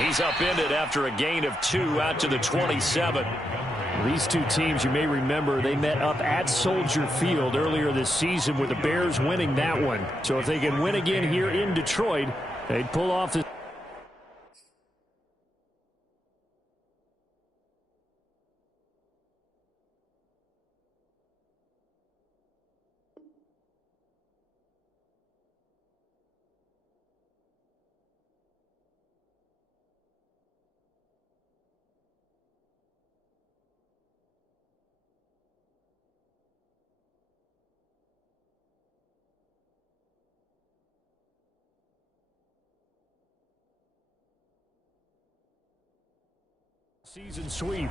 He's upended after a gain of 2 out to the 27. These two teams, you may remember, they met up at Soldier Field earlier this season with the Bears winning that one. So if they can win again here in Detroit, they'd pull off the season sweep.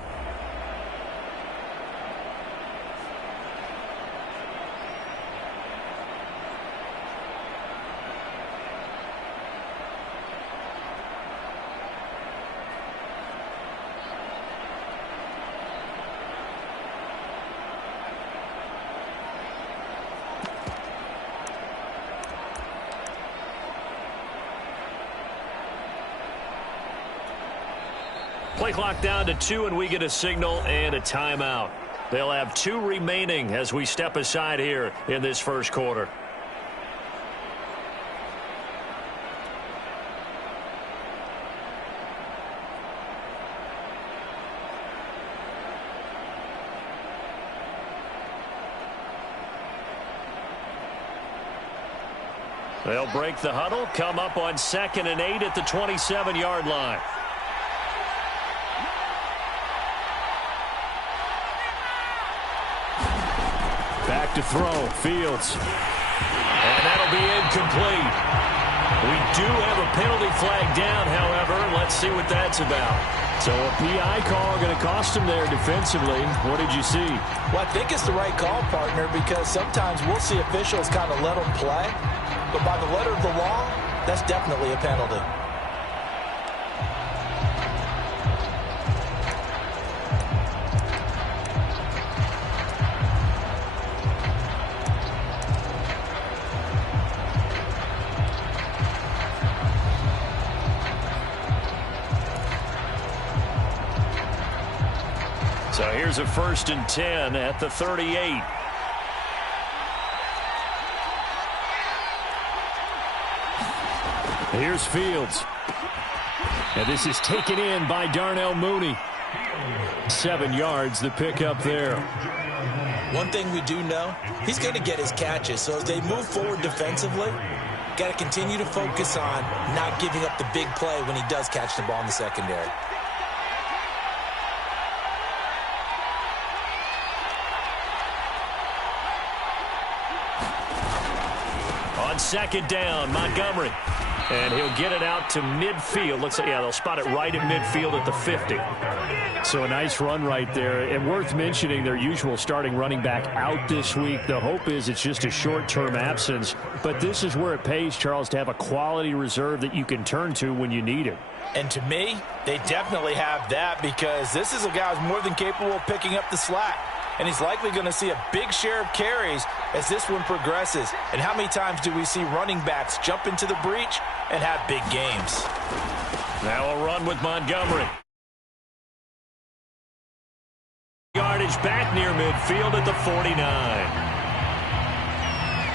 Play clock down to 2, and we get a signal and a timeout. They'll have 2 remaining as we step aside here in this first quarter. They'll break the huddle, come up on 2nd and 8 at the 27-yard line. Back to throw, Fields. And that'll be incomplete. We do have a penalty flag down, however. Let's see what that's about. So a PI call going to cost him there defensively. What did you see? Well, I think it's the right call, partner, because sometimes we'll see officials kind of let them play. But by the letter of the law, that's definitely a penalty. So here's a 1st and 10 at the 38. Here's Fields. And this is taken in by Darnell Mooney. 7 yards, the pickup there. One thing we do know, he's going to get his catches. So as they move forward defensively, got to continue to focus on not giving up the big play when he does catch the ball in the secondary. On 2nd down, Montgomery. And he'll get it out to midfield. Looks like, yeah, they'll spot it right at midfield at the 50. So a nice run right there. And worth mentioning, their usual starting running back out this week. The hope is it's just a short-term absence. But this is where it pays, Charles, to have a quality reserve that you can turn to when you need it. And to me, they definitely have that, because this is a guy who's more than capable of picking up the slack. And he's likely going to see a big share of carries as this one progresses. And how many times do we see running backs jump into the breach and have big games? Now a run with Montgomery. Yardage back near midfield at the 49.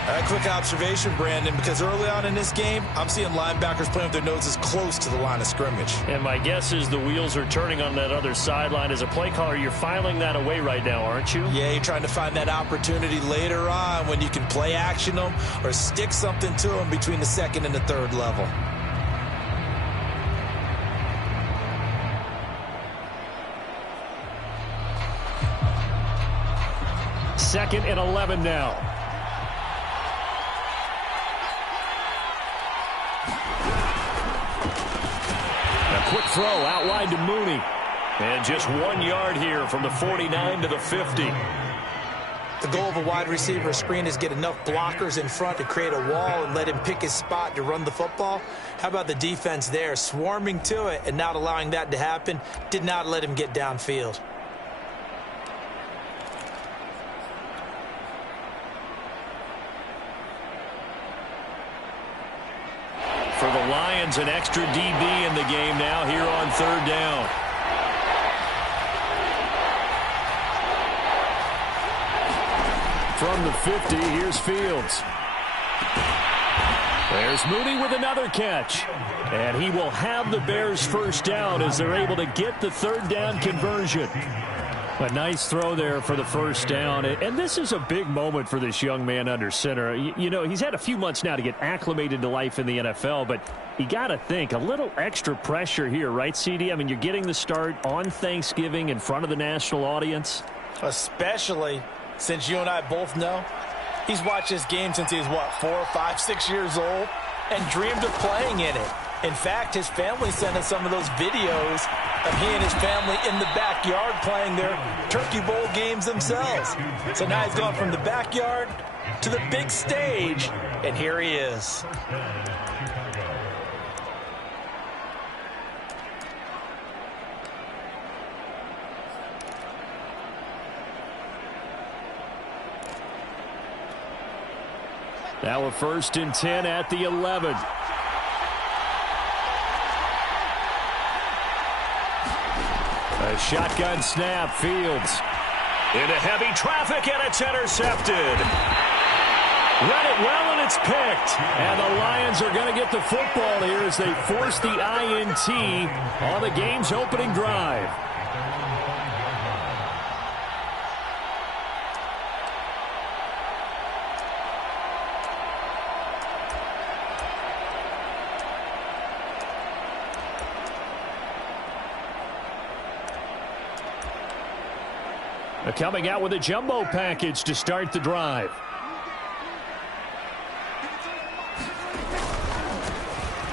A quick observation, Brandon, because early on in this game, I'm seeing linebackers playing with their noses close to the line of scrimmage. And my guess is the wheels are turning on that other sideline. As a play caller, you're filing that away right now, aren't you? Yeah, you're trying to find that opportunity later on when you can play action them or stick something to them between the 2nd and the 3rd level. Second and 11 now. Quick throw out wide to Mooney. And just 1 yard here from the 49 to the 50. The goal of a wide receiver screen is get enough blockers in front to create a wall and let him pick his spot to run the football. How about the defense there, swarming to it and not allowing that to happen? Did not let him get downfield. For the Lions, an extra DB in the game now here on third down. From the 50, here's Fields. There's Mooney with another catch. And he will have the Bears first down as they're able to get the third down conversion. A nice throw there for the first down. And this is a big moment for this young man under center. You know, he's had a few months now to get acclimated to life in the NFL, but you got to think a little extra pressure here, right, CD? I mean, you're getting the start on Thanksgiving in front of the national audience. Especially since you and I both know he's watched this game since he was, what, 4, 5, 6 years old and dreamed of playing in it. In fact, his family sent us some of those videos of he and his family in the backyard playing their Turkey Bowl games themselves. So now he's gone from the backyard to the big stage, and here he is. Now a 1st and 10 at the 11. A shotgun snap, Fields. Into heavy traffic, and it's intercepted. Read it well, and it's picked. And the Lions are going to get the football here as they force the INT on the game's opening drive. Coming out with a jumbo package to start the drive.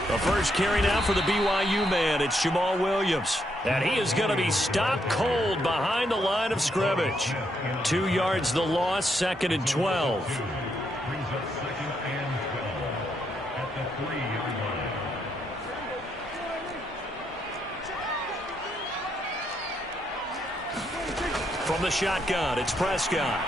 The first carry now for the BYU man. It's Jamal Williams. And he is going to be stopped cold behind the line of scrimmage. 2 yards the loss, 2nd and 12. From the shotgun, it's Prescott.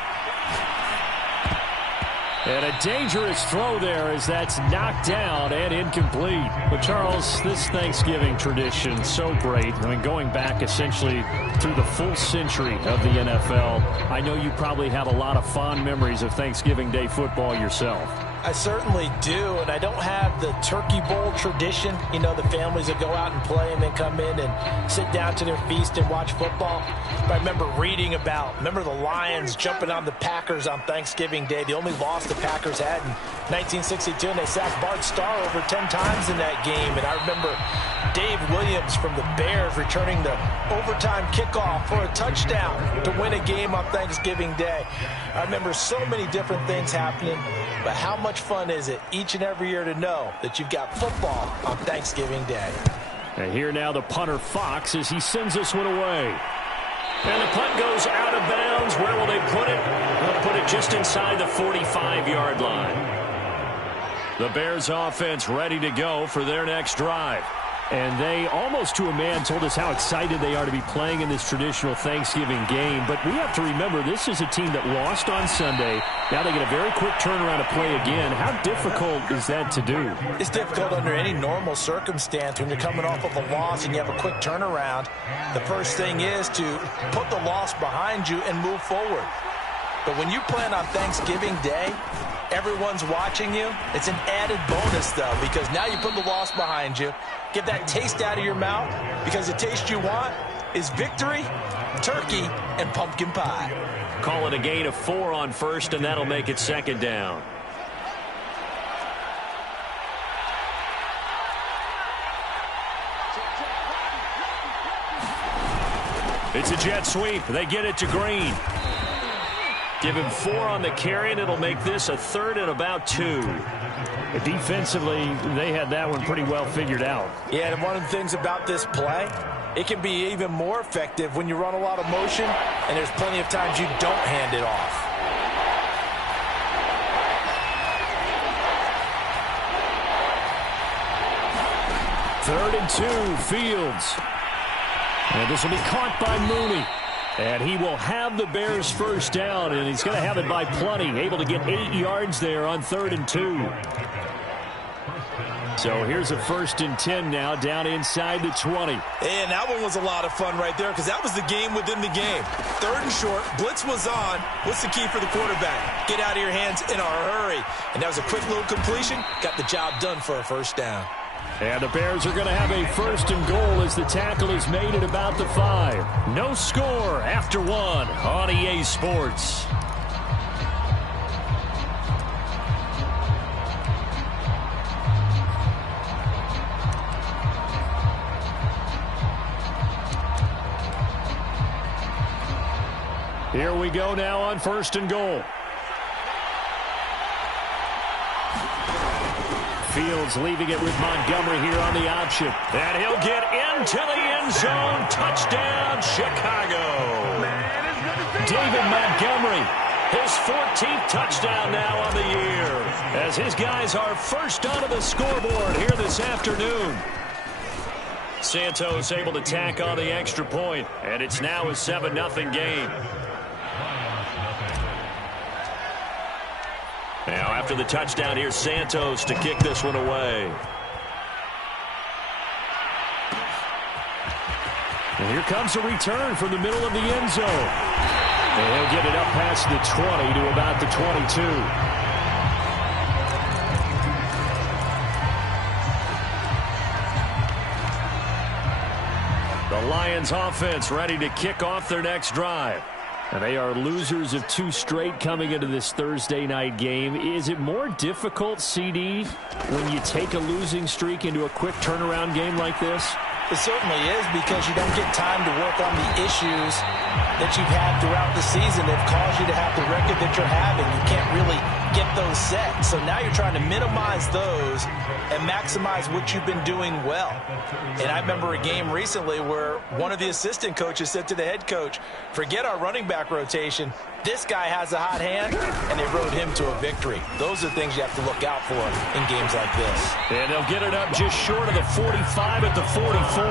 And a dangerous throw there as that's knocked down and incomplete. But, Charles, this Thanksgiving tradition, so great. I mean, going back essentially through the full century of the NFL, I know you probably have a lot of fond memories of Thanksgiving Day football yourself. I certainly do, and I don't have the Turkey Bowl tradition. You know, the families that go out and play and then come in and sit down to their feast and watch football. But I remember reading remember the Lions jumping on the Packers on Thanksgiving Day. The only loss the Packers had in 1962, and they sacked Bart Starr over 10 times in that game. And I remember Dave Williams from the Bears returning the overtime kickoff for a touchdown to win a game on Thanksgiving Day. I remember so many different things happening, but how much fun is it each and every year to know that you've got football on Thanksgiving Day? And here now the punter Fox as he sends this one away. And the punt goes out of bounds. Where will they put it? They'll put it just inside the 45-yard line. The Bears offense ready to go for their next drive. And they, almost to a man, told us how excited they are to be playing in this traditional Thanksgiving game. But we have to remember, this is a team that lost on Sunday. Now they get a very quick turnaround to play again. How difficult is that to do? It's difficult under any normal circumstance when you're coming off of a loss and you have a quick turnaround. The first thing is to put the loss behind you and move forward. But when you play on Thanksgiving Day, everyone's watching you. It's an added bonus, though, because now you put the loss behind you. Get that taste out of your mouth, because the taste you want is victory, turkey, and pumpkin pie. Call it a gain of 4 on first, and that'll make it 2nd down. It's a jet sweep. They get it to Green. Give him 4 on the carry, and it'll make this a 3rd and about 2. Defensively, they had that one pretty well figured out. Yeah, and one of the things about this play, it can be even more effective when you run a lot of motion, and there's plenty of times you don't hand it off. Third and 2, Fields. And this will be caught by Mooney. And he will have the Bears first down, and he's going to have it by plenty. Able to get 8 yards there on 3rd and 2. So here's a 1st and 10 now, down inside the 20. And that one was a lot of fun right there because that was the game within the game. 3rd and short, blitz was on. What's the key for the quarterback? Get out of your hands in a hurry. And that was a quick little completion. Got the job done for a 1st down. And the Bears are going to have a 1st and goal as the tackle is made at about the 5. No score after 1 on EA Sports. Here we go now on 1st and goal. Fields leaving it with Montgomery here on the option. And he'll get into the end zone. Touchdown, Chicago. David Montgomery, his 14th touchdown now on the year, as his guys are first onto the scoreboard here this afternoon. Santos able to tack on the extra point, and it's now a 7-0 game. Now, after the touchdown, here's Santos to kick this one away. And here comes a return from the middle of the end zone. And he'll get it up past the 20 to about the 22. The Lions offense ready to kick off their next drive. And they are losers of 2 straight coming into this Thursday night game. Is it more difficult, CD, when you take a losing streak into a quick turnaround game like this? It certainly is, because you don't get time to work on the issues that you've had throughout the season that caused you to have the record that you're having. You can't really get those set. So now you're trying to minimize those and maximize what you've been doing well. And I remember a game recently where one of the assistant coaches said to the head coach, forget our running back rotation. This guy has a hot hand, and they rode him to a victory. Those are things you have to look out for in games like this. And they'll get it up just short of the 45 at the 44.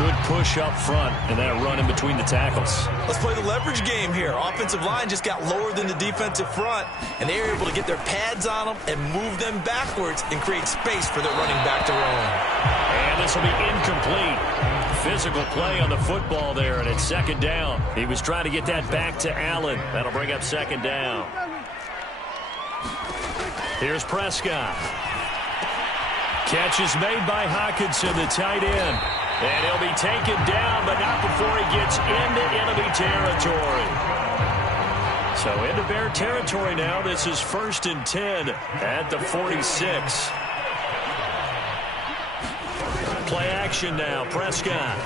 Good push up front, and that run in between the tackles. Let's play the leverage game here. Offensive line just got lower than the defensive front, and they were able to get their pads on them and move them backwards and create space for their running back to roam. And this will be incomplete. Physical play on the football there, and it's 2nd down. He was trying to get that back to Allen. That'll bring up 2nd down. Here's Prescott. Catch is made by Hockenson, the tight end. And he'll be taken down, but not before he gets into enemy territory. So into Bear territory now. This is 1st and 10 at the 46. Play action now. Prescott.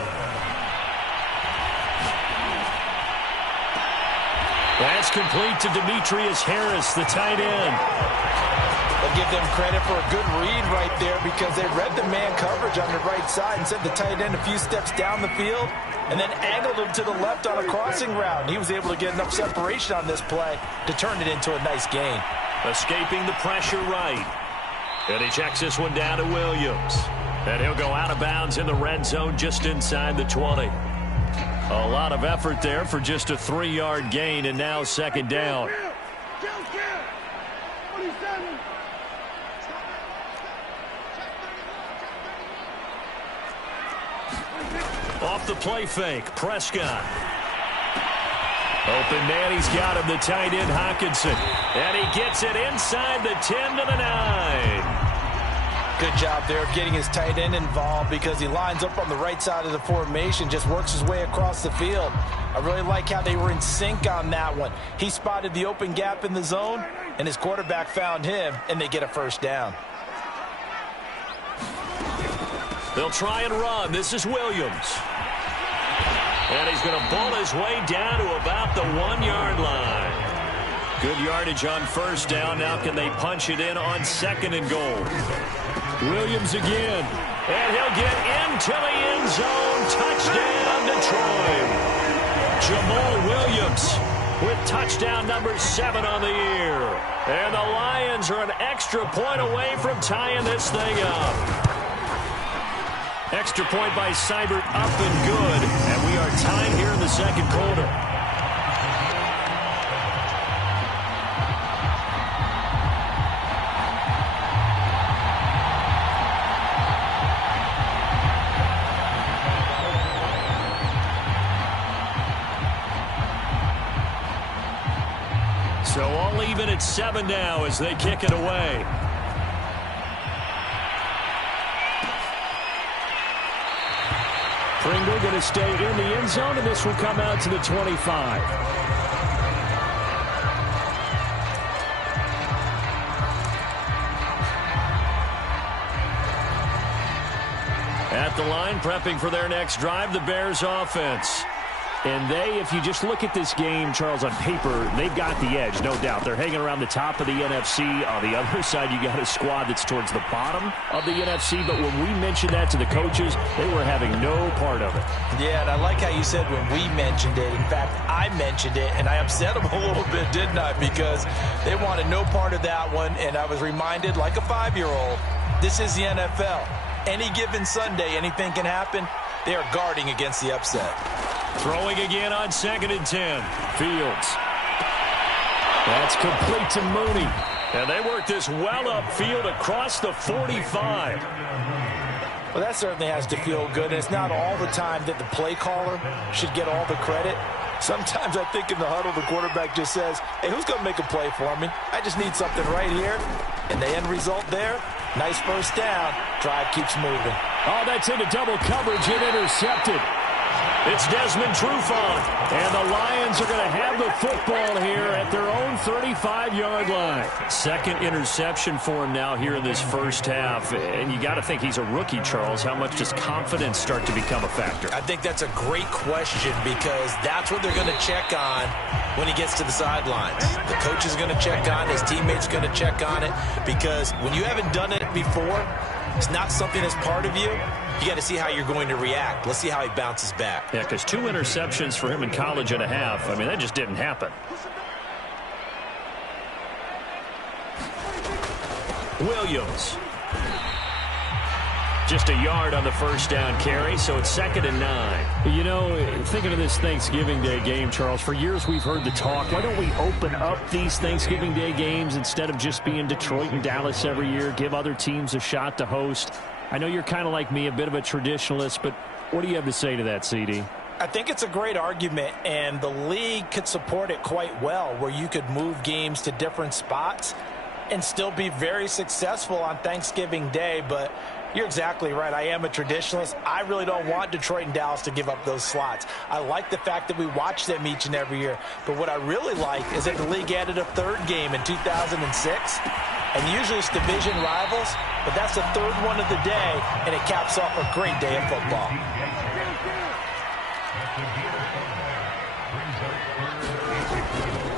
That's complete to Demetrius Harris, the tight end. I'll give them credit for a good read right there, because they read the man coverage on the right side and sent the tight end a few steps down the field and then angled him to the left on a crossing route. And he was able to get enough separation on this play to turn it into a nice gain. Escaping the pressure right. And he checks this one down to Williams. And he'll go out of bounds in the red zone just inside the 20. A lot of effort there for just a 3-yard gain, and now 2nd down. Off the play fake, Prescott. Open man, he's got him, the tight end, Hockenson. And he gets it inside the 10 to the 9. Good job there of getting his tight end involved, because he lines up on the right side of the formation, just works his way across the field. I really like how they were in sync on that one. He spotted the open gap in the zone, and his quarterback found him, and they get a 1st down. They'll try and run. This is Williams. And he's going to ball his way down to about the 1-yard line. Good yardage on 1st down. Now can they punch it in on 2nd and goal? Williams again. And he'll get into the end zone. Touchdown, Detroit. Jamal Williams with touchdown number 7 on the year. And the Lions are an extra point away from tying this thing up. Extra point by Seibert, up and good. And we are tied here in the 2nd quarter. even at 7 now as they kick it away. Pringle going to stay in the end zone, and this will come out to the 25. At the line, prepping for their next drive, the Bears offense. And if you just look at this game, Charles, on paper, they've got the edge, no doubt. They're hanging around the top of the NFC. On the other side, you got a squad that's towards the bottom of the NFC. But when we mentioned that to the coaches, they were having no part of it. Yeah, and I like how you said when we mentioned it. In fact, I mentioned it, and I upset them a little bit, didn't I? Because they wanted no part of that one, and I was reminded, like a 5-year-old, this is the NFL. Any given Sunday, anything can happen. They are guarding against the upset. Throwing again on 2nd and 10. Fields. That's complete to Mooney. And they work this well upfield across the 45. Well, that certainly has to feel good. And it's not all the time that the play caller should get all the credit. Sometimes I think in the huddle, the quarterback just says, hey, who's going to make a play for me? I just need something right here. And the end result there, nice first down. Drive keeps moving. Oh, that's into double coverage and intercepted. It's Desmond Trufant, and the Lions are going to have the football here at their own 35-yard line. Second interception for him now here in this first half, and you got to think he's a rookie, Charles. How much does confidence start to become a factor? I think that's a great question because that's what they're going to check on when he gets to the sidelines. The coach is going to check on, his teammates are going to check on it, because when you haven't done it before, it's not something that's part of you. You got to see how you're going to react. Let's see how he bounces back. Yeah, because 2 interceptions for him in college and a half. I mean, that just didn't happen. Williams. Just a yard on the first down carry, so it's 2nd and 9. You know, thinking of this Thanksgiving Day game, Charles, for years we've heard the talk, why don't we open up these Thanksgiving Day games instead of just being Detroit and Dallas every year, give other teams a shot to host? I know you're kind of like me, a bit of a traditionalist, but what do you have to say to that, CD? I think it's a great argument, and the league could support it quite well, where you could move games to different spots and still be very successful on Thanksgiving Day. But you're exactly right. I am a traditionalist. I really don't want Detroit and Dallas to give up those slots. I like the fact that we watch them each and every year. But what I really like is that the league added a third game in 2006. And usually it's division rivals, but that's the third one of the day, and it caps off a great day of football.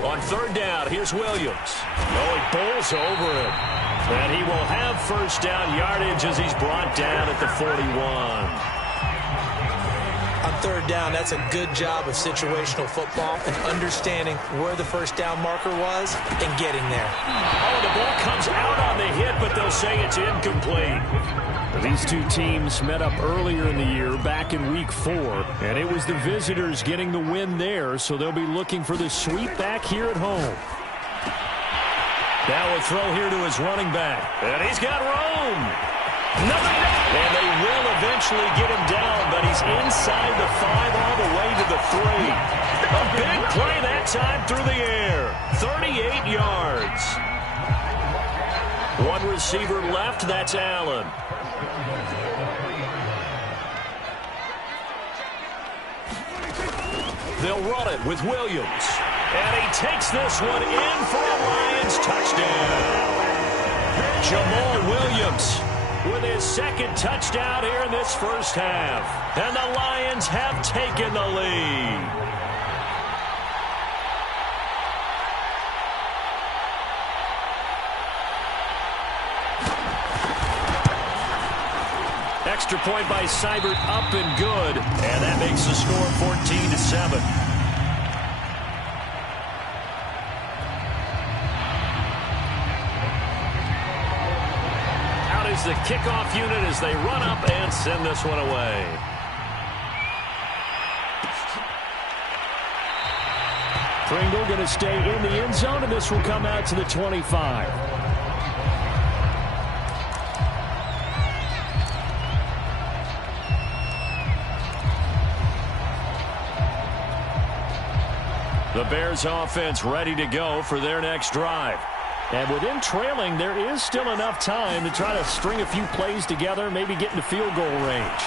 On 3rd down, here's Williams. Oh, he bowls over him. And he will have first down yardage as he's brought down at the 41. On 3rd down, that's a good job of situational football and understanding where the first down marker was and getting there. Oh, the ball comes out on the hit, but they'll say it's incomplete. These two teams met up earlier in the year, back in Week 4, and it was the visitors getting the win there, so they'll be looking for the sweep back here at home. Now a throw here to his running back, and he's got room. Nothing. And they will eventually get him down, but he's inside the 5 all the way to the 3. A big play that time through the air. 38 yards. One receiver left, that's Allen. They'll run it with Williams. And he takes this one in for a Lions touchdown. Jamal Williams with his 2nd touchdown here in this first half. And the Lions have taken the lead. Extra point by Seibert, up and good. And that makes the score 14-7. The kickoff unit as they run up and send this one away. Pringle going to stay in the end zone, and this will come out to the 25. The Bears offense ready to go for their next drive. And with him trailing, there is still enough time to try to string a few plays together, maybe get into field goal range.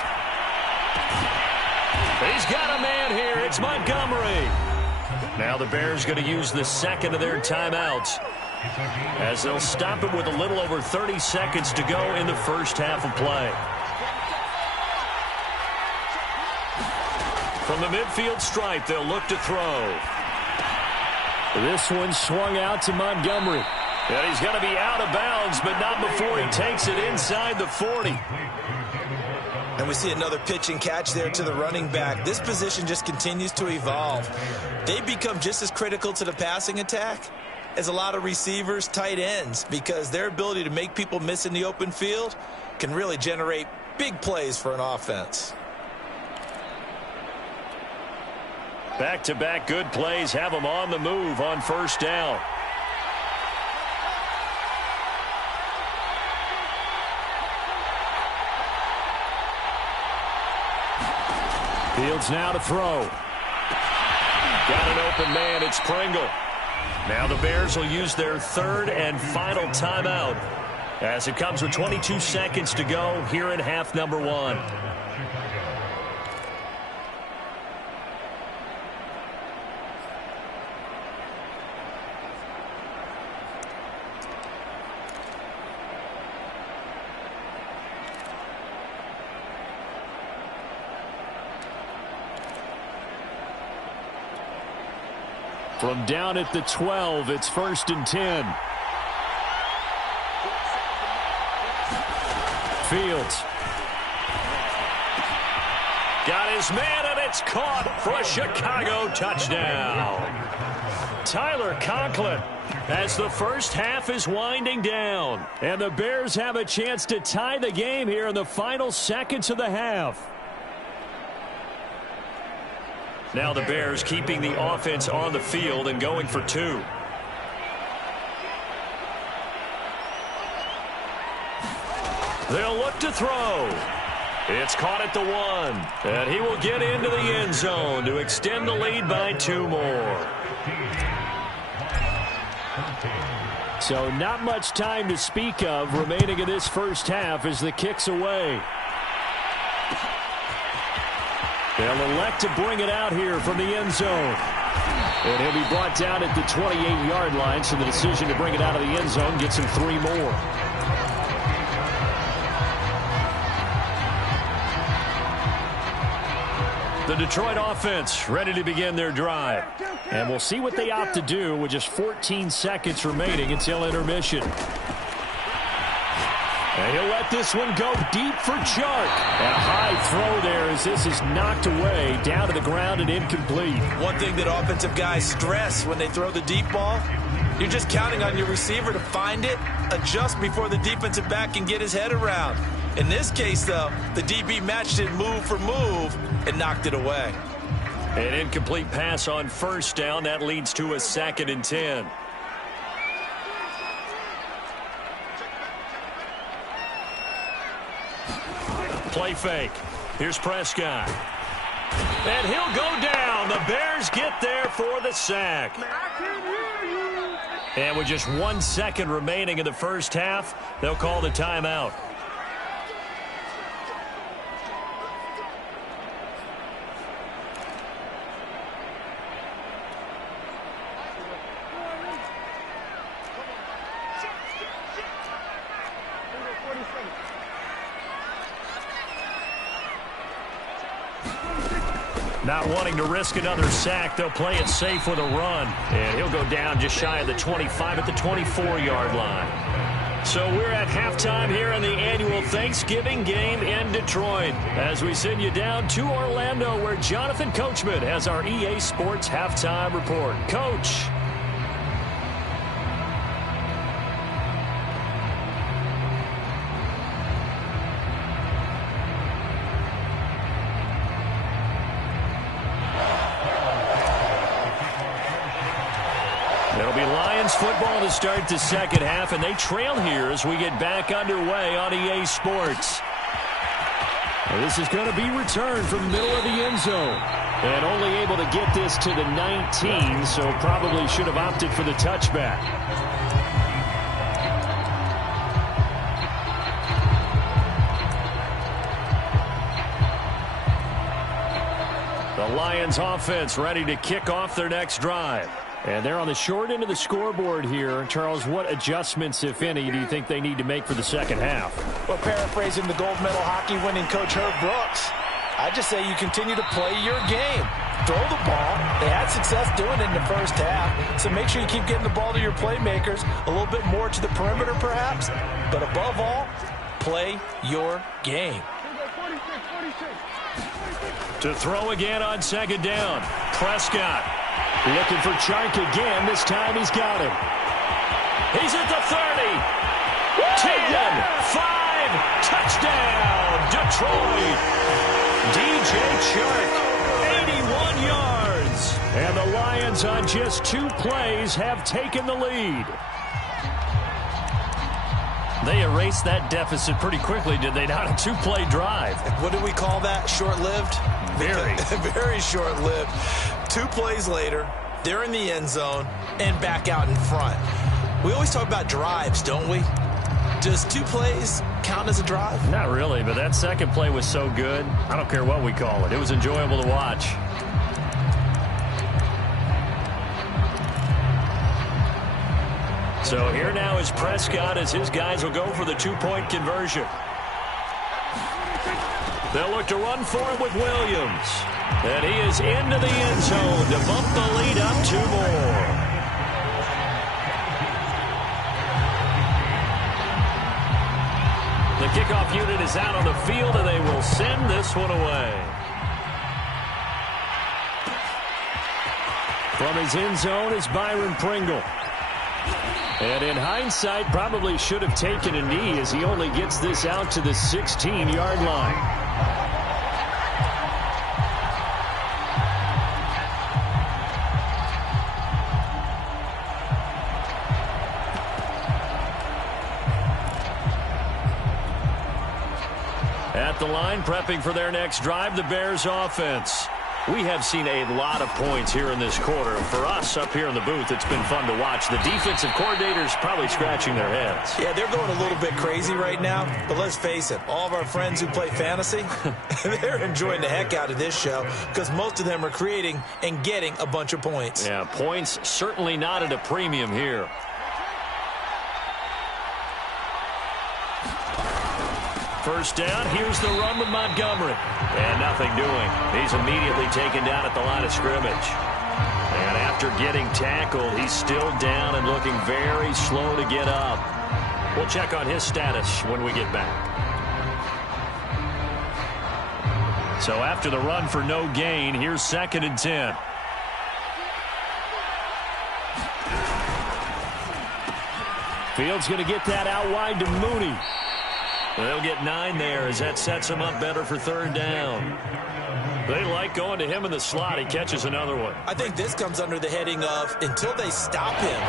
He's got a man here. It's Montgomery. Now the Bears going to use the second of their timeouts, as they'll stop it with a little over 30 seconds to go in the first half of play. From the midfield stripe, they'll look to throw. This one swung out to Montgomery. And he's going to be out of bounds, but not before he takes it inside the 40. And we see another pitch and catch there to the running back. This position just continues to evolve. They become just as critical to the passing attack as a lot of receivers, tight ends, because their ability to make people miss in the open field can really generate big plays for an offense. Back-to-back good plays have them on the move on first down. Fields now to throw. Got an open man. It's Pringle. Now the Bears will use their third and final timeout, as it comes with 22 seconds to go here in half number 1. From down at the 12, it's 1st and 10. Fields. Got his man, and it's caught for a Chicago touchdown. Tyler Conklin, as the first half is winding down. And the Bears have a chance to tie the game here in the final seconds of the half. Now the Bears keeping the offense on the field and going for 2. They'll look to throw. It's caught at the 1. And he will get into the end zone to extend the lead by 2 more. So not much time to speak of remaining in this first half as the kick's away. They'll elect to bring it out here from the end zone. And he'll be brought down at the 28-yard line, so the decision to bring it out of the end zone gets him 3 more. The Detroit offense ready to begin their drive. And we'll see what they opt to do with just 14 seconds remaining until intermission. And he'll let this one go deep for Chark. And a high throw there as this is knocked away, down to the ground and incomplete. One thing that offensive guys stress when they throw the deep ball, you're just counting on your receiver to find it, adjust before the defensive back can get his head around. In this case, though, the DB matched it move for move and knocked it away. An incomplete pass on first down. That leads to a 2nd and 10. Play fake. Here's Prescott. And he'll go down. The Bears get there for the sack. And with just 1 second remaining in the first half, they'll call the timeout. Not wanting to risk another sack, they'll play it safe with a run. And he'll go down just shy of the 25 at the 24-yard line. So we're at halftime here in the annual Thanksgiving game in Detroit, as we send you down to Orlando, where Jonathan Coachman has our EA Sports halftime report. Coach. It'll be Lions football to start the second half, and they trail here as we get back underway on EA Sports. And this is going to be returned from the middle of the end zone. And only able to get this to the 19, so probably should have opted for the touchback. The Lions offense ready to kick off their next drive. And they're on the short end of the scoreboard here. Charles, what adjustments, if any, do you think they need to make for the second half? Well, paraphrasing the gold medal hockey winning coach Herb Brooks, I just say you continue to play your game. Throw the ball. They had success doing it in the first half, so make sure you keep getting the ball to your playmakers, a little bit more to the perimeter perhaps, but above all, play your game. To throw again on second down, Prescott. Looking for Chark again. This time he's got him. He's at the 30. 10, 5, touchdown, Detroit. DJ Chark, 81 yards. And the Lions on just 2 plays have taken the lead. They erased that deficit pretty quickly, did they not? A 2-play drive. What do we call that? Short-lived? Very. Very short-lived. 2 plays later, they're in the end zone and back out in front. We always talk about drives, don't we? Does 2 plays count as a drive? Not really, but that second play was so good. I don't care what we call it. It was enjoyable to watch. So here now is Prescott as his guys will go for the 2-point conversion. They'll look to run for it with Williams. And he is into the end zone to bump the lead up 2 more. The kickoff unit is out on the field, and they will send this one away. From his end zone is Byron Pringle. And in hindsight, probably should have taken a knee as he only gets this out to the 16-yard line. At the line, prepping for their next drive, the Bears offense. We have seen a lot of points here in this quarter. For us up here in the booth, it's been fun to watch. The defensive coordinators probably scratching their heads. Yeah, they're going a little bit crazy right now. But let's face it, all of our friends who play fantasy, they're enjoying the heck out of this show because most of them are creating and getting a bunch of points. Yeah, points certainly not at a premium here. First down, here's the run with Montgomery. And nothing doing. He's immediately taken down at the line of scrimmage. And after getting tackled, he's still down and looking very slow to get up. We'll check on his status when we get back. So after the run for no gain, here's 2nd and 10. Fields going to get that out wide to Mooney. They'll get 9 there as that sets him up better for 3rd down. They like going to him in the slot. He catches another one. I think this comes under the heading of until they stop him,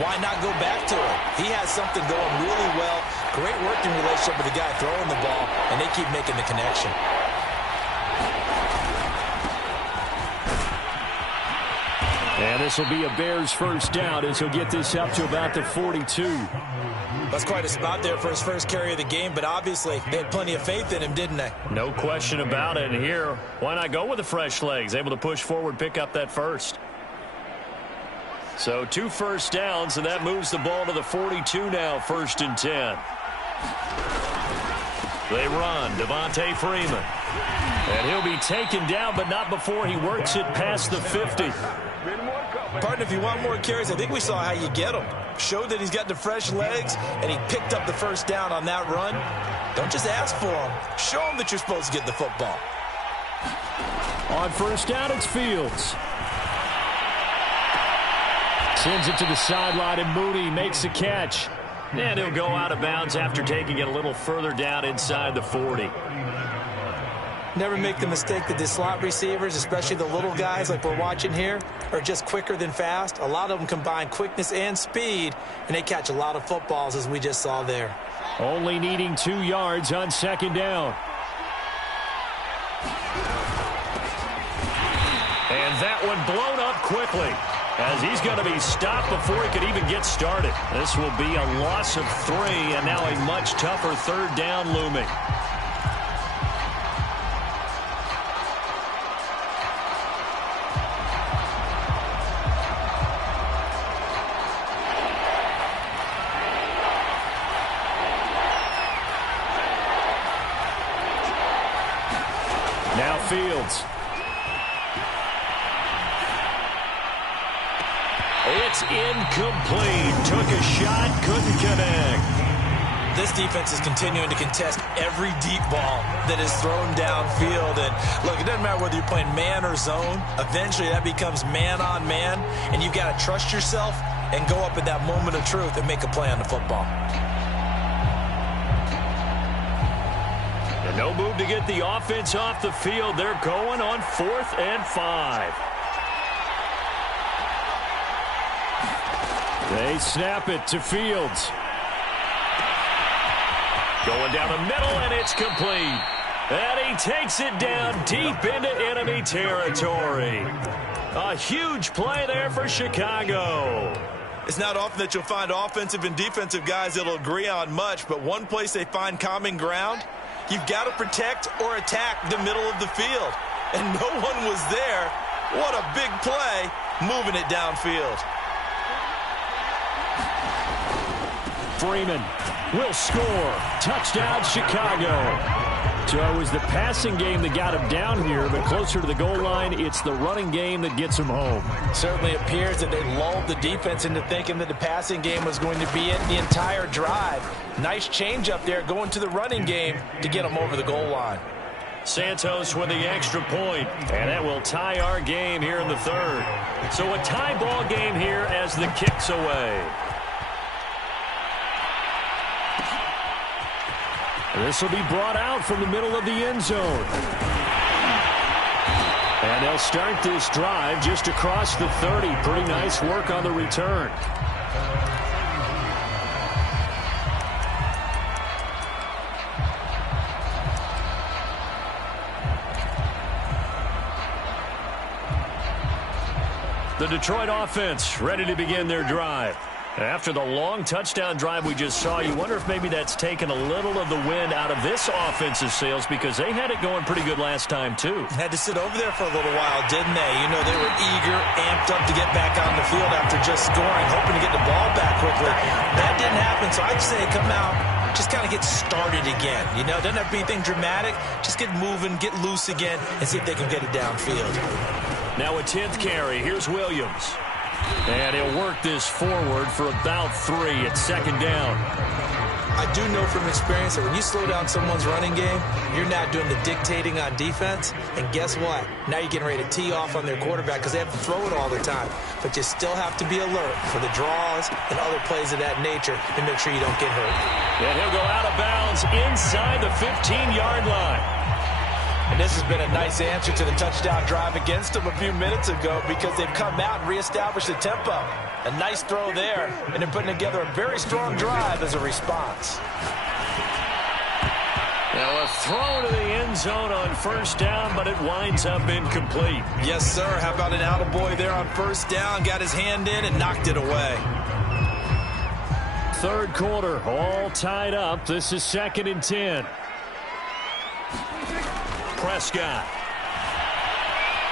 why not go back to him? He has something going really well. Great working relationship with the guy throwing the ball, and they keep making the connection. And this will be a Bears first down as he'll get this up to about the 42. That's quite a spot there for his first carry of the game, but obviously they had plenty of faith in him, didn't they? No question about it. And here, why not go with the fresh legs? Able to push forward, pick up that first. So 2 first downs, and that moves the ball to the 42 now, 1st and 10. They run, Devontae Freeman. And he'll be taken down, but not before he works it past the 50. Partner, if you want more carries, I think we saw how you get them. Showed that he's got the fresh legs, and he picked up the first down on that run. Don't just ask for them. Show them that you're supposed to get the football. On first down, it's Fields. Sends it to the sideline, and Mooney makes the catch. And he'll go out of bounds after taking it a little further down inside the 40. Never make the mistake that the slot receivers, especially the little guys like we're watching here, are just quicker than fast. A lot of them combine quickness and speed, and they catch a lot of footballs, as we just saw there. Only needing 2 yards on 2nd down. That one blown up quickly, as he's going to be stopped before he could even get started. This will be a loss of 3, and now a much tougher third down looming. Now Fields. It's incomplete. Took a shot, couldn't connect. This defense is continuing to contest every deep ball that is thrown downfield. And look, it doesn't matter whether you're playing man or zone. Eventually that becomes man on man, and you've got to trust yourself and go up at that moment of truth and make a play on the football. And no move to get the offense off the field. They're going on 4th and 5. They snap it to Fields. Going down the middle, and it's complete. And he takes it down deep into enemy territory. A huge play there for Chicago. It's not often that you'll find offensive and defensive guys that'll agree on much, but one place they find common ground, you've got to protect or attack the middle of the field. And no one was there. What a big play, moving it downfield. Freeman will score. Touchdown, Chicago. So it was the passing game that got him down here, but closer to the goal line, it's the running game that gets him home. Certainly appears that they lulled the defense into thinking that the passing game was going to be it the entire drive. Nice change up there going to the running game to get him over the goal line. Santos with the extra point, and that will tie our game here in the 3rd. So a tie ball game here as the kick's away. This will be brought out from the middle of the end zone. And they'll start this drive just across the 30. Pretty nice work on the return. The Detroit offense ready to begin their drive. After the long touchdown drive we just saw, you wonder if maybe that's taken a little of the wind out of this offensive sails, because they had it going pretty good last time, too. Had to sit over there for a little while, didn't they? You know, they were eager, amped up to get back on the field after just scoring, hoping to get the ball back quickly. That didn't happen, so I'd say come out, just kind of get started again. You know, doesn't have to be anything dramatic. Just get moving, get loose again, and see if they can get it downfield. Now a 10th carry. Here's Williams. And he'll work this forward for about 3 at 2nd down. I do know from experience that when you slow down someone's running game, you're not doing the dictating on defense. And guess what? Now you're getting ready to tee off on their quarterback because they have to throw it all the time. But you still have to be alert for the draws and other plays of that nature and make sure you don't get hurt. And he'll go out of bounds inside the 15-yard line. And this has been a nice answer to the touchdown drive against them a few minutes ago, because they've come out and reestablished the tempo. A nice throw there, and they're putting together a very strong drive as a response. Now a throw to the end zone on 1st down, but it winds up incomplete. Yes, sir. How about an attaboy there on 1st down? Got his hand in and knocked it away. 3rd quarter, all tied up. This is 2nd and 10. Prescott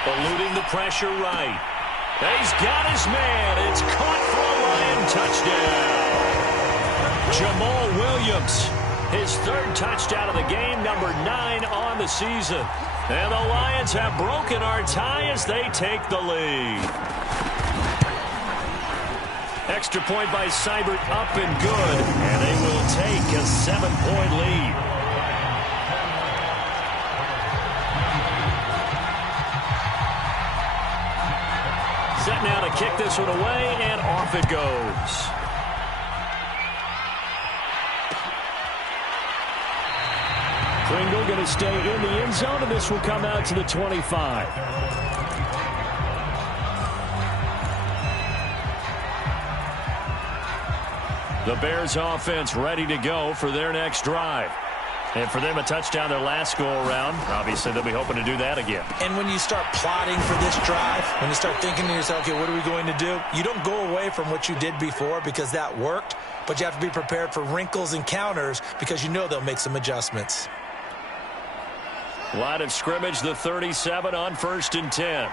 eluding the pressure right. He's got his man. It's caught for a Lion touchdown. Jamal Williams, his 3rd touchdown of the game, number 9 on the season. And the Lions have broken our tie as they take the lead. Extra point by Seibert, up and good. And they will take a 7-point lead. Set now to kick this one away, and off it goes. Pringle going to stay in the end zone, and this will come out to the 25. The Bears offense ready to go for their next drive. And for them, a touchdown their last go-around. Obviously, they'll be hoping to do that again. And when you start plotting for this drive, when you start thinking to yourself, okay, what are we going to do? You don't go away from what you did before because that worked, but you have to be prepared for wrinkles and counters because you know they'll make some adjustments. Line of scrimmage, the 37 on 1st and 10.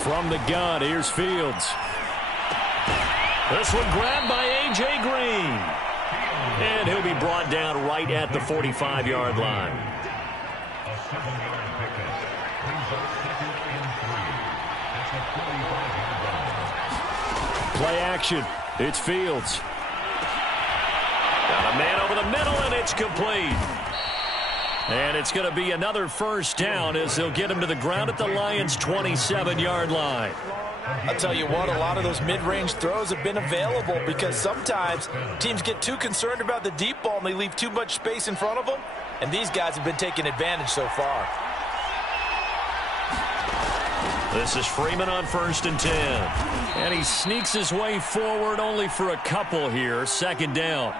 From the gun, here's Fields. This one grabbed by A.J. Green. And he'll be brought down right at the 45-yard line. Play action. It's Fields. Got a man over the middle, and it's complete. And it's going to be another first down as they'll get him to the ground at the Lions' 27-yard line. I'll tell you what, a lot of those mid-range throws have been available because sometimes teams get too concerned about the deep ball and they leave too much space in front of them. And these guys have been taking advantage so far. This is Freeman on 1st and 10. And he sneaks his way forward only for a couple here. 2nd down.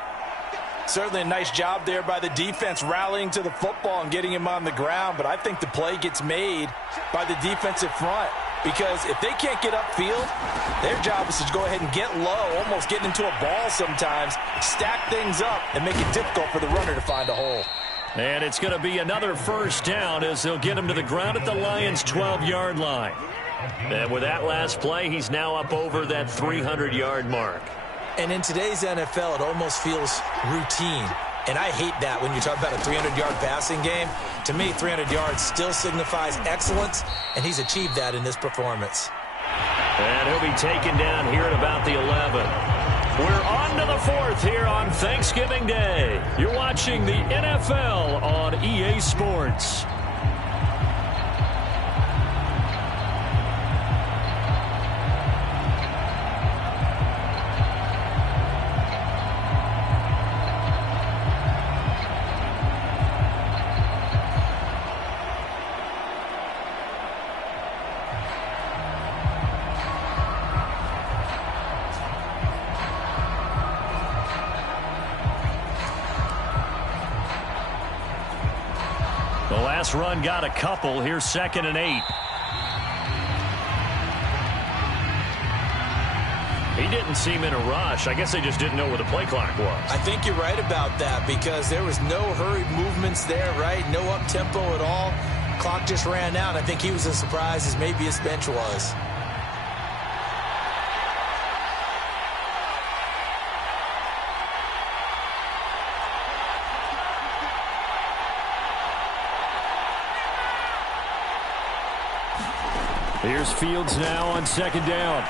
Certainly a nice job there by the defense rallying to the football and getting him on the ground. But I think the play gets made by the defensive front. Because if they can't get upfield, their job is to go ahead and get low, almost get into a ball sometimes, stack things up, and make it difficult for the runner to find a hole. And it's going to be another first down as they'll get him to the ground at the Lions' 12-yard line. And with that last play, he's now up over that 300-yard mark. And in today's NFL, it almost feels routine. And I hate that when you talk about a 300-yard passing game. To me, 300 yards still signifies excellence, and he's achieved that in this performance. And he'll be taken down here at about the 11. We're on to the 4th here on Thanksgiving Day. You're watching the NFL on EA Sports. The last run got a couple. Here's 2nd and 8. He didn't seem in a rush. I guess they just didn't know where the play clock was. I think you're right about that because there was no hurried movements there, right? No up-tempo at all. Clock just ran out. I think he was as surprised as maybe his bench was. Here's Fields now on 2nd down.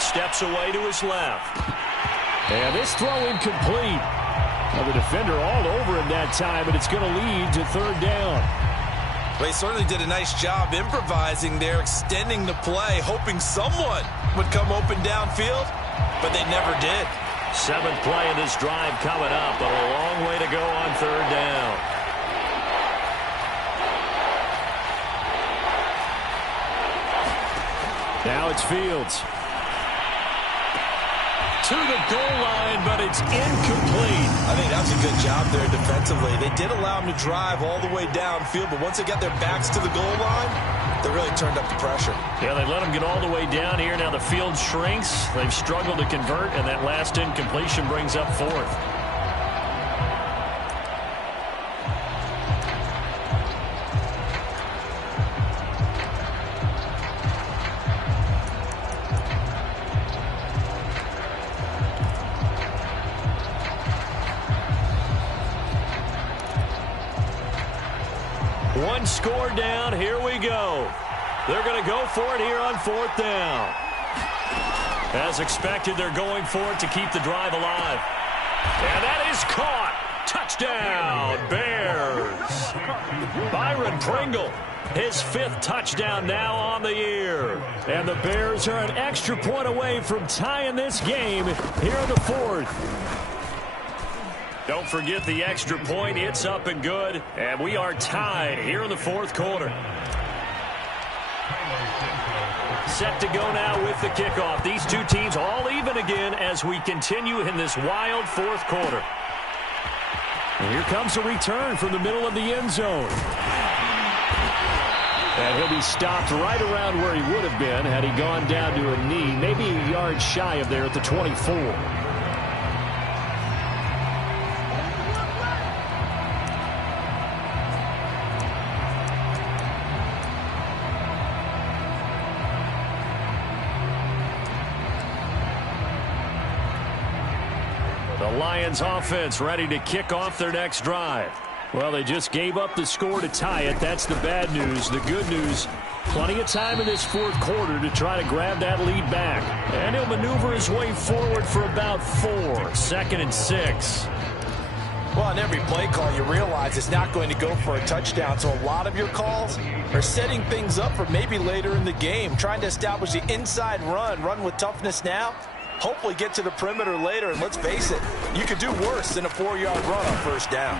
Steps away to his left. And this throw incomplete. Well, the defender all over him that time, but it's going to lead to 3rd down. Well, he certainly did a nice job improvising there, extending the play, hoping someone would come open downfield, but they never did. 7th play of this drive coming up, but a long way to go on 3rd down. Now it's Fields. To the goal line, but it's incomplete. I think that's a good job there defensively. They did allow him to drive all the way downfield, but once they got their backs to the goal line, they really turned up the pressure. Yeah, they let him get all the way down here. Now the field shrinks. They've struggled to convert, and that last incompletion brings up 4th. One score down. Here we go. They're going to go for it here on 4th down. As expected, they're going for it to keep the drive alive. And that is caught. Touchdown, Bears. Byron Pringle, his 5th touchdown now on the year. And the Bears are an extra point away from tying this game here in the 4th. Don't forget the extra point. It's up and good. And we are tied here in the 4th quarter. Set to go now with the kickoff. These two teams all even again as we continue in this wild fourth quarter. And here comes a return from the middle of the end zone. And he'll be stopped right around where he would have been had he gone down to a knee, maybe a yard shy of there at the 24. The Lions offense ready to kick off their next drive. Well, they just gave up the score to tie it. That's the bad news. The good news, plenty of time in this fourth quarter to try to grab that lead back. And he'll maneuver his way forward for about 4. 2nd and 6. Well, on every play call, you realize it's not going to go for a touchdown. So a lot of your calls are setting things up for maybe later in the game, trying to establish the inside run with toughness now. Hopefully get to the perimeter later, and let's face it, you could do worse than a 4-yard run on first down.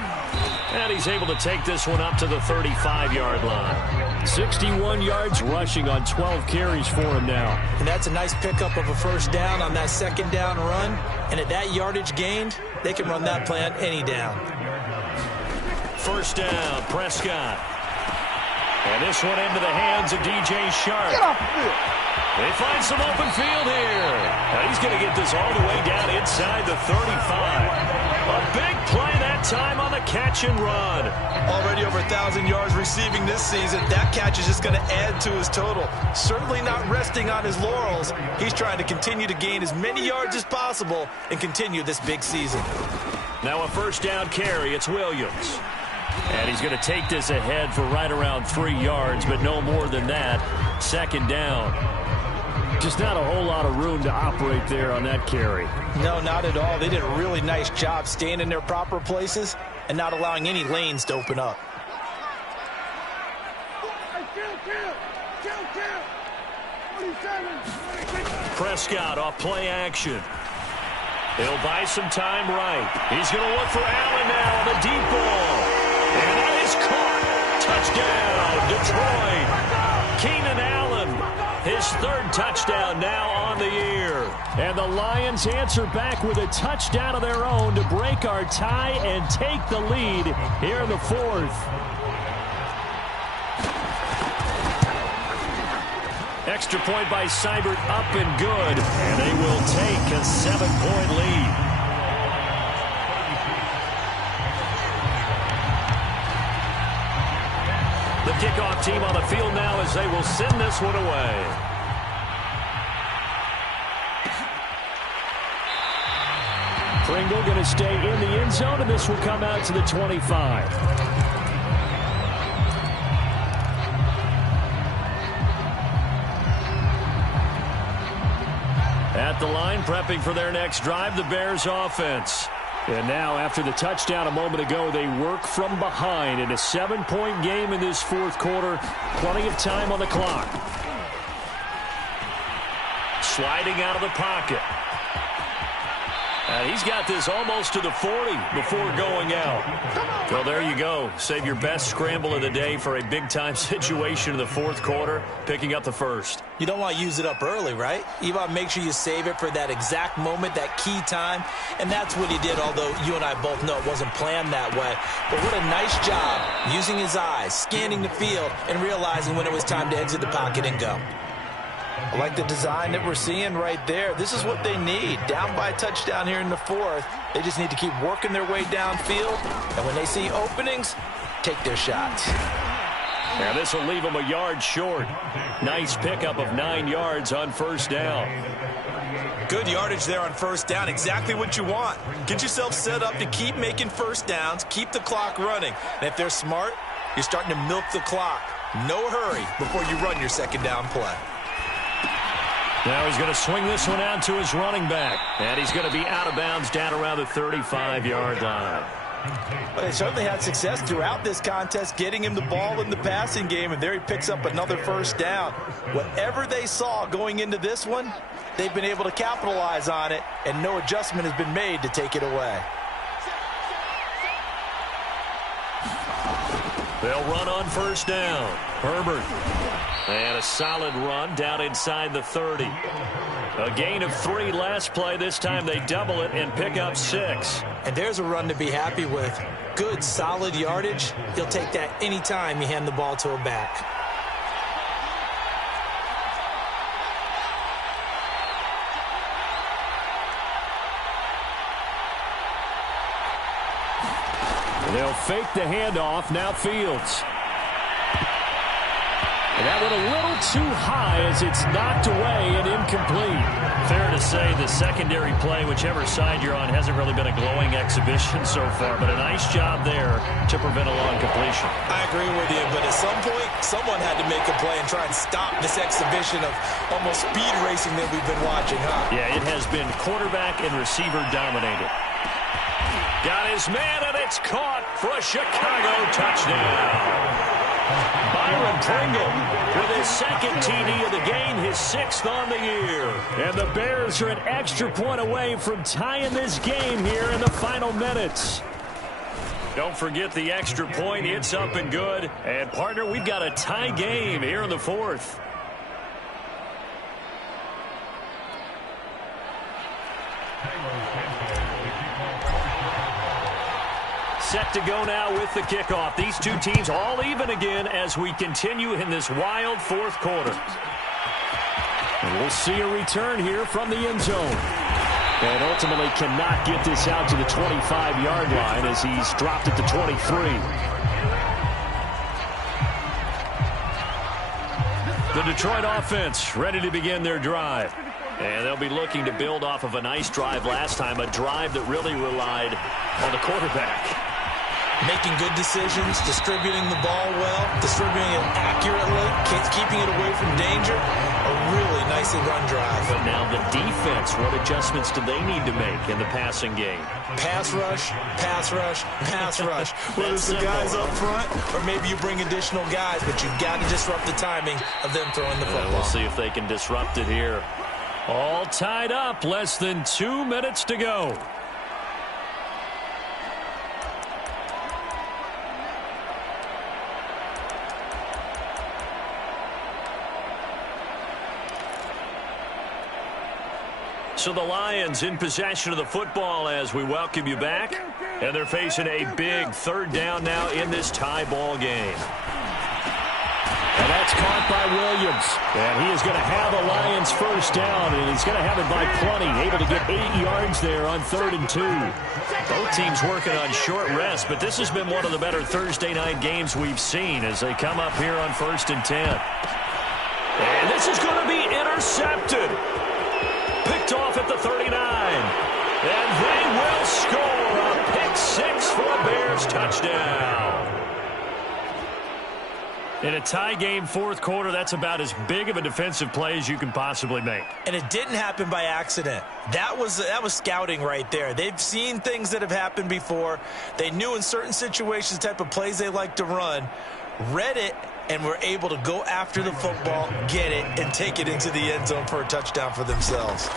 And he's able to take this one up to the 35-yard line. 61 yards rushing on 12 carries for him now. And that's a nice pickup of a first down on that second down run. And at that yardage gained, they can run that play on any down. First down, Prescott. And this one into the hands of DJ Sharp. Get off the field. They find some open field here. And he's going to get this all the way down inside the 35. A big play that time on the catch and run. Already over 1,000 yards receiving this season. That catch is just going to add to his total. Certainly not resting on his laurels. He's trying to continue to gain as many yards as possible and continue this big season. Now a first down carry. It's Williams. And he's going to take this ahead for right around 3 yards, but no more than that. Second down. Just not a whole lot of room to operate there on that carry. No, not at all. They did a really nice job staying in their proper places and not allowing any lanes to open up. Prescott off play action. He'll buy some time right. He's going to look for Allen now on the deep ball. And that is caught. Touchdown, Detroit. Keenan Allen, his 3rd touchdown now on the year. And the Lions answer back with a touchdown of their own to break our tie and take the lead here in the 4th. Extra point by Seibert up and good. And they will take a 7-point lead. The kickoff team on the field now as they will send this one away. Pringle going to stay in the end zone, and this will come out to the 25. At the line, prepping for their next drive, the Bears offense. And now, after the touchdown a moment ago, they work from behind in a 7-point game in this fourth quarter. Plenty of time on the clock. Sliding out of the pocket. And he's got this almost to the 40 before going out. Well, there you go. Save your best scramble of the day for a big-time situation in the fourth quarter, picking up the first. You don't want to use it up early, right? You want to make sure you save it for that exact moment, that key time. And that's what he did, although you and I both know it wasn't planned that way. But what a nice job using his eyes, scanning the field, and realizing when it was time to exit the pocket and go. I like the design that we're seeing right there. This is what they need. Down by a touchdown here in the 4th. They just need to keep working their way downfield. And when they see openings, take their shots. And this will leave them a yard short. Nice pickup of 9 yards on first down. Good yardage there on first down. Exactly what you want. Get yourself set up to keep making first downs, keep the clock running. And if they're smart, you're starting to milk the clock. No hurry before you run your second down play. Now he's going to swing this one out to his running back. And he's going to be out of bounds down around the 35-yard line. But they certainly had success throughout this contest, getting him the ball in the passing game, and there he picks up another first down. Whatever they saw going into this one, they've been able to capitalize on it, and no adjustment has been made to take it away. They'll run on first down. Herbert. And a solid run down inside the 30. A gain of 3 last play. This time they double it and pick up 6. And there's a run to be happy with. Good, solid yardage. He'll take that anytime you hand the ball to a back. They'll fake the handoff. Now Fields. And that went a little too high as it's knocked away and incomplete. Fair to say the secondary play, whichever side you're on, hasn't really been a glowing exhibition so far, but a nice job there to prevent a long completion. I agree with you, but at some point, someone had to make a play and try and stop this exhibition of almost speed racing that we've been watching, huh? Yeah, it has been quarterback and receiver dominated. Got his man, and it's caught for a Chicago touchdown. Byron Pringle with his second TD of the game, his 6th on the year. And the Bears are an extra point away from tying this game here in the final minutes. Don't forget the extra point. It's up and good. And, partner, we've got a tie game here in the 4th. Set to go now with the kickoff. These two teams all even again as we continue in this wild 4th quarter. And we'll see a return here from the end zone. And ultimately cannot get this out to the 25-yard line as he's dropped it to 23. The Detroit offense ready to begin their drive. And they'll be looking to build off of a nice drive last time, a drive that really relied on the quarterback. Making good decisions, distributing the ball well, distributing it accurately, keeping it away from danger. A really nicely run drive. But now the defense, what adjustments do they need to make in the passing game? Pass rush, pass rush, pass rush. Whether it's the guys up front or maybe you bring additional guys, but you've got to disrupt the timing of them throwing the football. We'll see if they can disrupt it here. All tied up, less than 2 minutes to go. So the Lions in possession of the football as we welcome you back. And they're facing a big 3rd down now in this tie ball game. And that's caught by Williams. And he is going to have a Lions first down, and he's going to have it by plenty. Able to get 8 yards there on 3rd and 2. Both teams working on short rest, but this has been one of the better Thursday night games we've seen as they come up here on 1st and 10. And this is going to be intercepted. Picked off at the 39. And they will score a pick 6 for a Bears touchdown. In a tie game, 4th quarter, that's about as big of a defensive play as you can possibly make. And it didn't happen by accident. That was scouting right there. They've seen things that have happened before. They knew in certain situations the type of plays they like to run, read it, and were able to go after the football, get it, and take it into the end zone for a touchdown for themselves.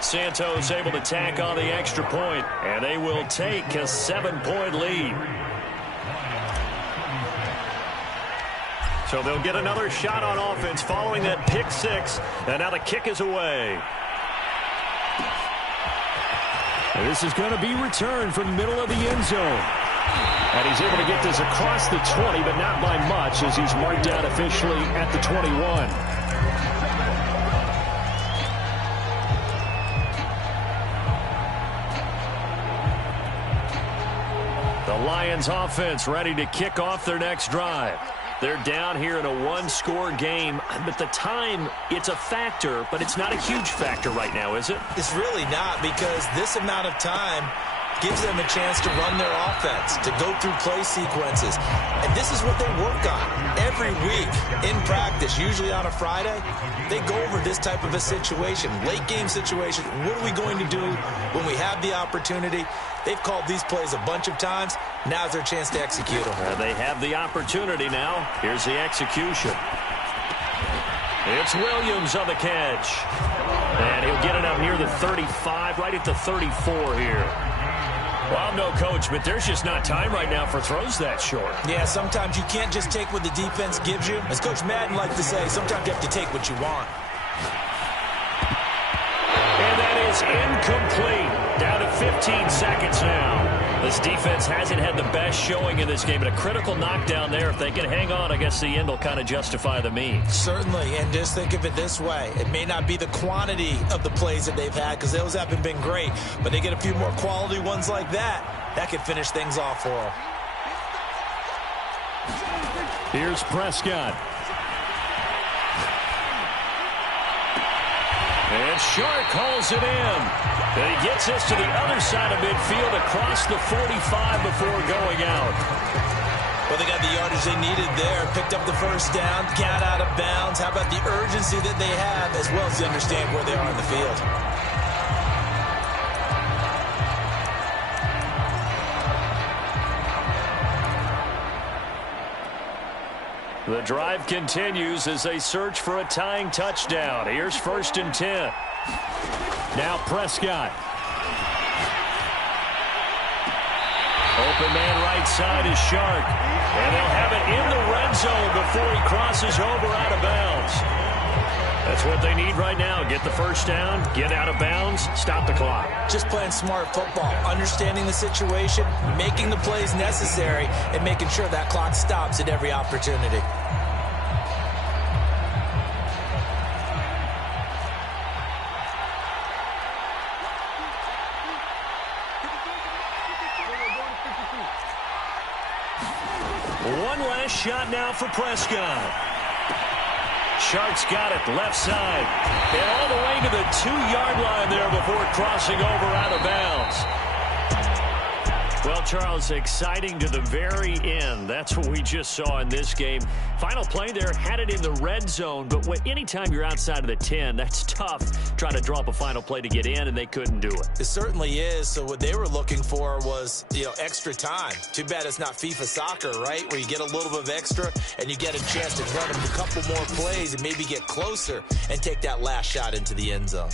Santos able to tack on the extra point, and they will take a 7-point lead. So they'll get another shot on offense following that pick 6, and now the kick is away. And this is going to be returned from the middle of the end zone. And he's able to get this across the 20, but not by much as he's marked down officially at the 21. The Lions offense ready to kick off their next drive. They're down here in a 1-score game, but the time, it's a factor, but it's not a huge factor right now, is it? It's really not, because this amount of time gives them a chance to run their offense, to go through play sequences. And this is what they work on every week in practice, usually on a Friday. They go over this type of a situation, late game situation. What are we going to do when we have the opportunity? They've called these plays a bunch of times. Now's their chance to execute them. They have the opportunity now. Here's the execution. It's Williams on the catch. And he'll get it up near the 35, right at the 34 here. Well, I'm no coach, but there's just not time right now for throws that short. Yeah, sometimes you can't just take what the defense gives you. As Coach Madden likes to say, sometimes you have to take what you want. And that is incomplete. Down to 15 seconds now. This defense hasn't had the best showing in this game, but a critical knockdown there. If they can hang on, I guess the end will kind of justify the means. Certainly, and just think of it this way. It may not be the quantity of the plays that they've had, because those haven't been great, but they get a few more quality ones like that. That could finish things off for them. Here's Prescott. And Shark hauls it in. And he gets this to the other side of midfield across the 45 before going out. Well, they got the yardage they needed there. Picked up the first down, got out of bounds. How about the urgency that they have, as well as to understand where they are on the field? The drive continues as they search for a tying touchdown. Here's 1st and 10. Now Prescott. Open man right side is Shark. And they'll have it in the red zone before he crosses over out of bounds. That's what they need right now. Get the first down, get out of bounds, stop the clock. Just playing smart football, understanding the situation, making the plays necessary, and making sure that clock stops at every opportunity. One last shot now for Prescott. Shark's got it, left side. And all the way to the 2-yard line there before crossing over out of bounds. Well, Charles, exciting to the very end. That's what we just saw in this game. Final play there, had it in the red zone, but anytime you're outside of the 10, that's tough trying to draw up a final play to get in, and they couldn't do it. It certainly is. So what they were looking for was, extra time. Too bad it's not FIFA soccer, right, where you get a little bit of extra and you get a chance to run a couple more plays and maybe get closer and take that last shot into the end zone.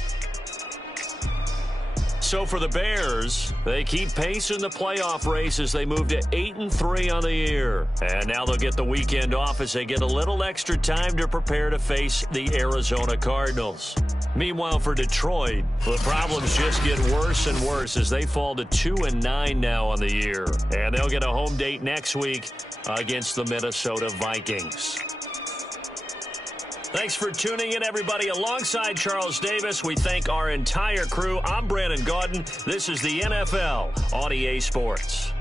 So for the Bears, they keep pace in the playoff race as they move to 8-3 on the year. And now they'll get the weekend off as they get a little extra time to prepare to face the Arizona Cardinals. Meanwhile, for Detroit, the problems just get worse and worse as they fall to 2-9 now on the year. And they'll get a home date next week against the Minnesota Vikings. Thanks for tuning in, everybody. Alongside Charles Davis, we thank our entire crew. I'm Brandon Gaudin. This is the NFL on EA Sports.